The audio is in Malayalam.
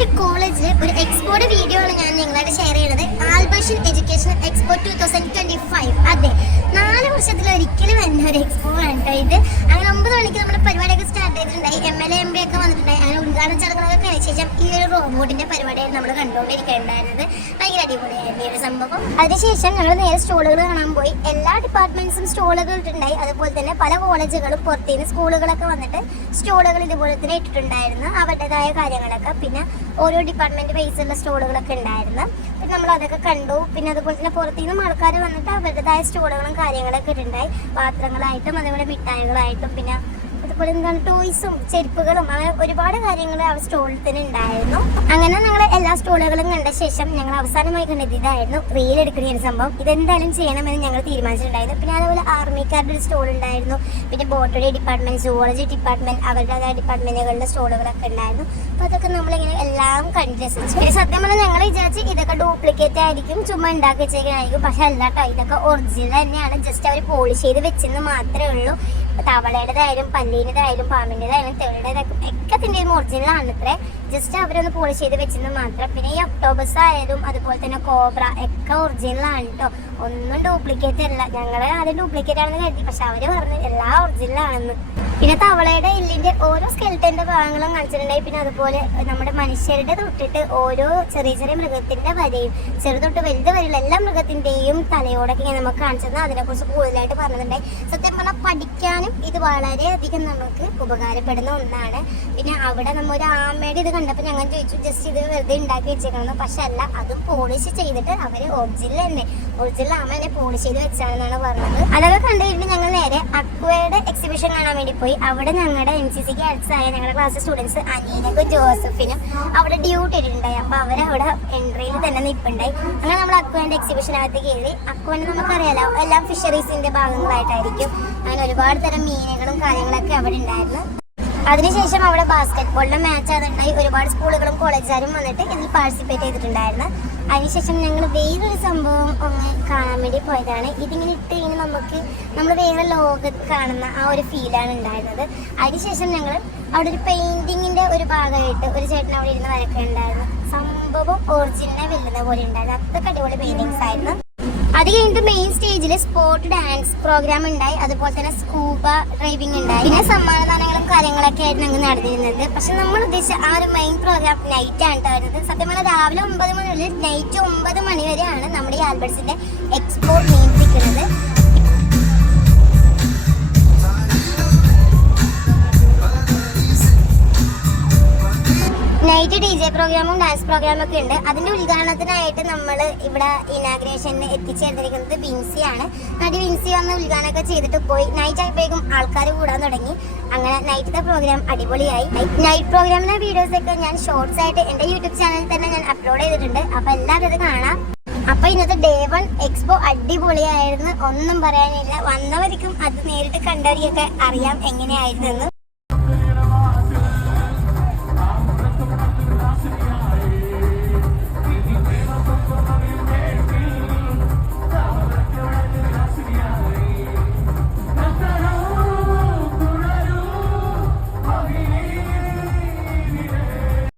ഒരു കോളേജിൽ ഒരു എക്സ്പോർട്ട് വീഡിയോ ആണ് ഞാൻ നിങ്ങളായിട്ട് ഷെയർ ചെയ്യുന്നത്. Albertian education expo two thousand twenty five വർഷത്തിൽ ഒരിക്കലും വരുന്ന ഒരു എക്സ്പോ ആണ് കേട്ടോ ഇത്. അങ്ങനെ ഒമ്പത് മണിക്ക് നമ്മുടെ പരിപാടിയൊക്കെ സ്റ്റാർട്ട് ചെയ്തിട്ടുണ്ടായി. എം എൽ എം പി ഒക്കെ വന്നിട്ടുണ്ടായി. അങ്ങനെ ഉദ്ഘാടന ചടങ്ങുകളൊക്കെ കഴിഞ്ഞ ശേഷം ഈ ഒരു റോബോട്ടിന്റെ പരിപാടിയായിരുന്നു നമ്മൾ കണ്ടുകൊണ്ടിരിക്കേണ്ടായിരുന്നത്. ഭയങ്കര അടിപൊളിയായിരുന്നു ഈ ഒരു സംഭവം. അതിനുശേഷം ഞങ്ങൾ നേരെ സ്റ്റോളുകൾ കാണാൻ പോയി. എല്ലാ ഡിപ്പാർട്ട്മെന്റ്സും സ്റ്റോളുകൾ ഇട്ടിട്ടുണ്ടായി. അതുപോലെ തന്നെ പല കോളേജുകളും പുറത്തുനിന്ന് സ്കൂളുകളൊക്കെ വന്നിട്ട് സ്റ്റോളുകൾ ഇതുപോലെ തന്നെ ഇട്ടിട്ടുണ്ടായിരുന്നു. അവരുടേതായ കാര്യങ്ങളൊക്കെ. പിന്നെ ഓരോ ഡിപ്പാർട്ട്മെന്റ് ബേസിലുള്ള സ്റ്റോളുകളൊക്കെ ഉണ്ടായിരുന്നു. പിന്നെ നമ്മൾ അതൊക്കെ കണ്ടു. പിന്നെ അതുപോലെ തന്നെ പുറത്തുനിന്നും ആൾക്കാർ വന്നിട്ട് അവരുടേതായ സ്റ്റോളുകളും കാര്യങ്ങളൊക്കെ ഇട്ടിട്ടുണ്ടായി. പാത്രങ്ങളായിട്ടും അതേപോലെ മിഠായികളായിട്ടും പിന്നെ അതുപോലെ എന്താണ് ടോയ്സും ചെരുപ്പുകളും അങ്ങനെ ഒരുപാട് കാര്യങ്ങൾ ആ സ്റ്റോളിൽ തന്നെ ഉണ്ടായിരുന്നു. അങ്ങനെ ഞങ്ങൾ എല്ലാ സ്റ്റോളുകളും കണ്ട ശേഷം ഞങ്ങൾ അവസാനമായി കണ്ടത് ഇതായിരുന്നു റീൽ എടുക്കുന്ന ഒരു സംഭവം. ഇതെന്തായാലും ചെയ്യണമെന്ന് ഞങ്ങൾ തീരുമാനിച്ചിട്ടുണ്ടായിരുന്നു. പിന്നെ അതുപോലെ ആർമിക്കാരുടെ ഒരു സ്റ്റോൾ ഉണ്ടായിരുന്നു. പിന്നെ ബോട്ടറി ഡിപ്പാർട്ട്മെന്റ് സുവോളജി ഡിപ്പാർട്ട്മെന്റ് അവരുടേതായ ഡിപ്പാർട്ട്മെന്റുകളുടെ സ്റ്റോളുകളൊക്കെ ഉണ്ടായിരുന്നു. അപ്പോൾ അതൊക്കെ നമ്മളിങ്ങനെ എല്ലാം കണ്ടു രസിച്ചു. സത്യം പറഞ്ഞാൽ ഞങ്ങൾ വിചാരിച്ച് ഡ്യൂപ്ലിക്കേറ്റ് ആയിരിക്കും ചുമ്മാ ഉണ്ടാക്കി വെച്ചേക്കാനായിരിക്കും പക്ഷെ അല്ല കേട്ടോ ഇതൊക്കെ ഒറിജിനൽ തന്നെയാണ്. ജസ്റ്റ് അവർ പോളിഷ് ചെയ്ത് വെച്ചെന്ന് മാത്രമേ ഉള്ളൂ. തവളയുടേതായാലും പല്ലീന്റെതായാലും പാമ്പിന്റെതായാലും തെളിയുടേതായാലും ഒക്കെ ഒറിജിനൽ ആണ് ഇത്രേ. ജസ്റ്റ് അവരൊന്ന് പോളിഷ് ചെയ്ത് വെച്ചെന്ന് മാത്രം. പിന്നെ ഈ ഒക്ടോബസ് ആയാലും അതുപോലെ തന്നെ കോബ്ര ഒക്കെ ഒറിജിനൽ ആണ് കേട്ടോ ഒന്നും ഡ്യൂപ്ലിക്കേറ്റ് അല്ല. ഞങ്ങൾ ആദ്യം ഡ്യൂപ്ലിക്കേറ്റ് ആണെന്ന് കരുതി. പക്ഷെ അവർ പറഞ്ഞു എല്ലാം ഒറിജിനൽ ആണെന്ന്. പിന്നെ തവളയുടെ എല്ലിന്റെ ഓരോ സ്കെൽറ്റന്റെ ഭാഗങ്ങളും കാണിച്ചിട്ടുണ്ടായി. പിന്നെ അതുപോലെ നമ്മുടെ മനുഷ്യരുടെ തൊട്ടിട്ട് ഓരോ ചെറിയ ചെറിയ മൃഗത്തിന്റെ വരെയും ചെറുതൊട്ട് വലുത് വരെയുള്ള എല്ലാ മൃഗത്തിന്റെയും തലയോടൊക്കെ ഇങ്ങനെ നമുക്ക് കാണിച്ചത് അതിനെക്കുറിച്ച് കൂടുതലായിട്ട് പറഞ്ഞിട്ടുണ്ടായി. സത്യം പറഞ്ഞാൽ പഠിക്കാനും ഇത് വളരെയധികം നമുക്ക് ഉപകാരപ്പെടുന്ന ഒന്നാണ്. പിന്നെ അവിടെ നമ്മൾ ഒരു ആമയുടെ ഇത് കണ്ടപ്പോൾ ഞങ്ങൾ ചോദിച്ചു ജസ്റ്റ് ഇത് വെറുതെ ഉണ്ടാക്കി വെച്ചേക്കണം പക്ഷെ അല്ല അതും പോളിഷ് ചെയ്തിട്ട് അവർ ഒറിജിനൽ തന്നെ. ഒറിജിനൽ ആമ തന്നെ പോളിഷ് ചെയ്ത് വെച്ചാണെന്നാണ് പറഞ്ഞത്. അതൊക്കെ കണ്ടു ഞങ്ങൾ നേരെ അക്വയുടെ എക്സിബിഷൻ കാണാൻ വേണ്ടി പോയി. അവിടെ ഞങ്ങളുടെ എൻ സി സി ആയ ഞങ്ങളുടെ ക്ലാസ് സ്റ്റുഡൻസ് അനീനക്കും ജോസഫിനും അവിടെ ഡ്യൂട്ടി ഇട്ടിട്ടുണ്ടായി. അപ്പൊ അവരവിടെ എൻട്രിയിൽ തന്നെ നിൽപ്പുണ്ടായി അങ്ങനെ നമ്മൾ അക്വന്റെ എക്സിബിഷനകത്ത് കയറി. അക്വന് നമുക്കറിയാലോ എല്ലാം ഫിഷറീസിന്റെ ഭാഗങ്ങളായിട്ടായിരിക്കും. അങ്ങനെ ഒരുപാട് തരം മീനുകളും കാര്യങ്ങളൊക്കെ അവിടെ ഉണ്ടായിരുന്നു. അതിനുശേഷം അവിടെ ബാസ്കറ്റ് ബോളിന്റെ മാച്ച് അതുണ്ടായി ഒരുപാട് സ്കൂളുകളും കോളേജുകാരും വന്നിട്ട് ഇതിൽ പാർട്ടിസിപ്പേറ്റ് ചെയ്തിട്ടുണ്ടായിരുന്നു. അതിനുശേഷം ഞങ്ങൾ വേറൊരു സംഭവം ഒന്ന് കാണാൻ വേണ്ടി പോയതാണ്. ഇതിങ്ങനെ ഇട്ട് കഴിഞ്ഞാൽ നമുക്ക് നമ്മൾ വേറെ ലോകത്ത് കാണുന്ന ആ ഒരു ഫീലാണ് ഉണ്ടായിരുന്നത്. അതിനുശേഷം ഞങ്ങൾ അവിടെ ഒരു പെയിന്റിങ്ങിന്റെ ഒരു ഭാഗമായിട്ട് ഒരു ചേട്ടൻ അവിടെ ഇരുന്ന് വരക്കുന്നുണ്ടായിരുന്നു സംഭവം ഒറിജിനൽ വെല്ലുന്ന പോലെ ഉണ്ടായിരുന്നു. അത്രയ്ക്ക് അടിപൊളി പെയിന്റിങ്സ് ആയിരുന്നു. അത് കഴിഞ്ഞിട്ട് മെയിൻ സ്റ്റേജിൽ സ്പോർട്ട് ഡാൻസ് പ്രോഗ്രാം ഉണ്ടായി. അതുപോലെ തന്നെ സ്കൂബ ഡ്രൈവിംഗ് ഉണ്ടായി. പിന്നെ സമ്മാനദാനങ്ങളും കാര്യങ്ങളൊക്കെ ആയിരുന്നു ഞങ്ങൾ നടന്നിരുന്നത്. പക്ഷെ നമ്മൾ ഉദ്ദേശിച്ച ആ ഒരു മെയിൻ പ്രോഗ്രാം നൈറ്റ് ആണ് കേട്ടോ വരുന്നത്. സത്യം പറഞ്ഞാൽ രാവിലെ ഒമ്പത് മണി മുതൽ നൈറ്റ് ഒമ്പത് മണി വരെയാണ് നമ്മുടെ ഈ ആൽബർട്സിന്റെ എക്സ്പോ നിയന്ത്രിക്കുന്നത്. നൈറ്റ് ഡി ജെ പ്രോഗ്രാമും ഡാൻസ് പ്രോഗ്രാമും ഒക്കെ ഉണ്ട്. അതിന്റെ ഉദ്ഘാടനത്തിനായിട്ട് നമ്മൾ ഇവിടെ ഇനാഗ്രേഷന് എത്തിച്ചേർന്നിരിക്കുന്നത് വിൻസിയാണ് നടി വിൻസി വന്ന് ഉദ്ഘാടനമൊക്കെ ചെയ്തിട്ട് പോയി. നൈറ്റ് ആയപ്പോഴേക്കും ആൾക്കാർ കൂടാൻ തുടങ്ങി. അങ്ങനെ നൈറ്റത്തെ പ്രോഗ്രാം അടിപൊളിയായി. നൈറ്റ് പ്രോഗ്രാമിലെ വീഡിയോസ് ഒക്കെ ഞാൻ ഷോർട്സ് ആയിട്ട് എന്റെ യൂട്യൂബ് ചാനലിൽ തന്നെ ഞാൻ അപ്ലോഡ് ചെയ്തിട്ടുണ്ട്. അപ്പൊ എല്ലാവരും കാണാം. അപ്പൊ ഇന്നത്തെ ഡേ വൺ എക്സ്പോ അടിപൊളിയായിരുന്നു. ഒന്നും പറയാനില്ല. വന്നവർക്കും അത് നേരിട്ട് കണ്ടവർക്കൊക്കെ അറിയാം എങ്ങനെയായിരുന്നു